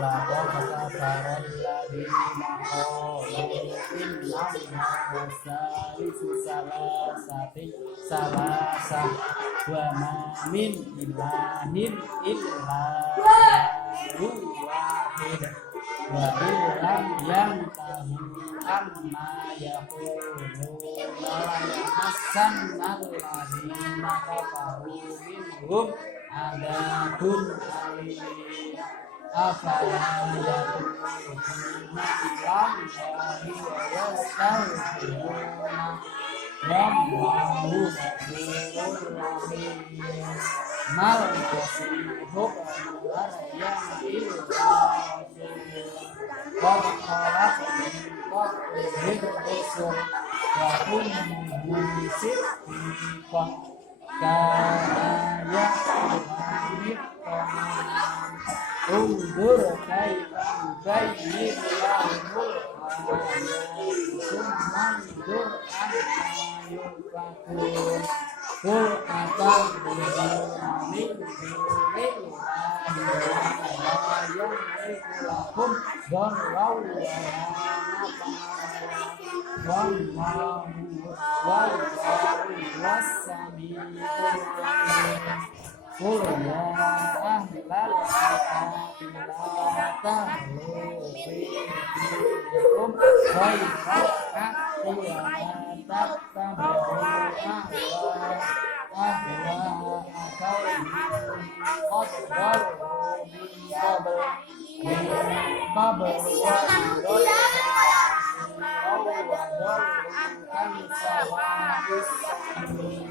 laqad kafara alladziina qalu innallaha salisu salasa wa ma min ilahin illa ilahun wahid wa illam yantahu amma yaquluna la yamassanna alladziina kafaru minhum adabun alim afala yatubuna ilallahi wa yastaghfiruna wallahu ghafurur rahim mal yasihu maryam illa qad khalat min qablihi rusul wa ummuhu siddiqah kana ya'lamu undur kaifa yubayyin lahumul ayati summa undur amma yufakun qul atabuduna min dunillahi ma la yamliku lakum darran wa la naf'an wallahu was-sami'ul 'alim. Qul ya ahlal kitabi la taghlu fi dinikum ghayral haqqi wa la tattabi'u ahwa'a qaumin qad dallu min qabl wa dallu an sawa'is sabil.